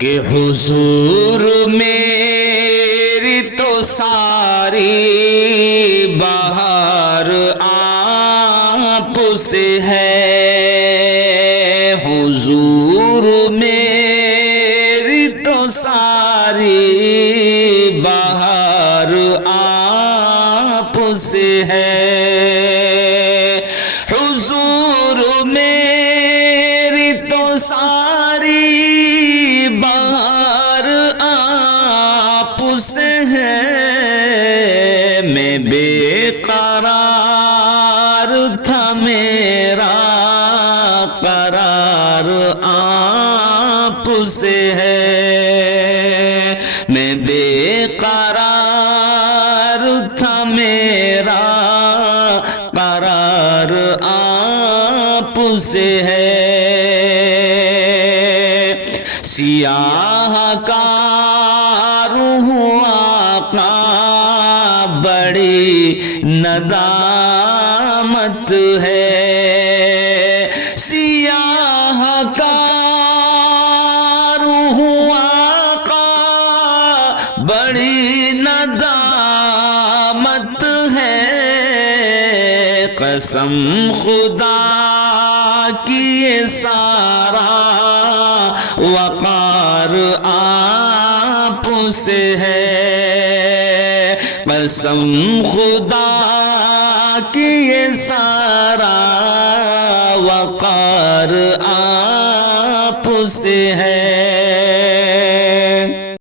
کہ حضور میری تو ساری بہار آپ سے ہے، حضور میری تو ساری بہار آپ سے ہے، حضور میری تو ساری بہار آپ سے ہے، میں بے قرار تھا میرا قرار آپ سے ہے، میں بے قرار تھا میرا قرار آپ سے ہے، سیاہ کار ہوں آقا بڑی ندامت ہے، سیاہ کار ہوں آقا بڑی ندامت ہے، قسم خدا کی یہ سارا وقار آپ سے ہے، قسم خدا کی یہ سارا وقار آپ سے ہے۔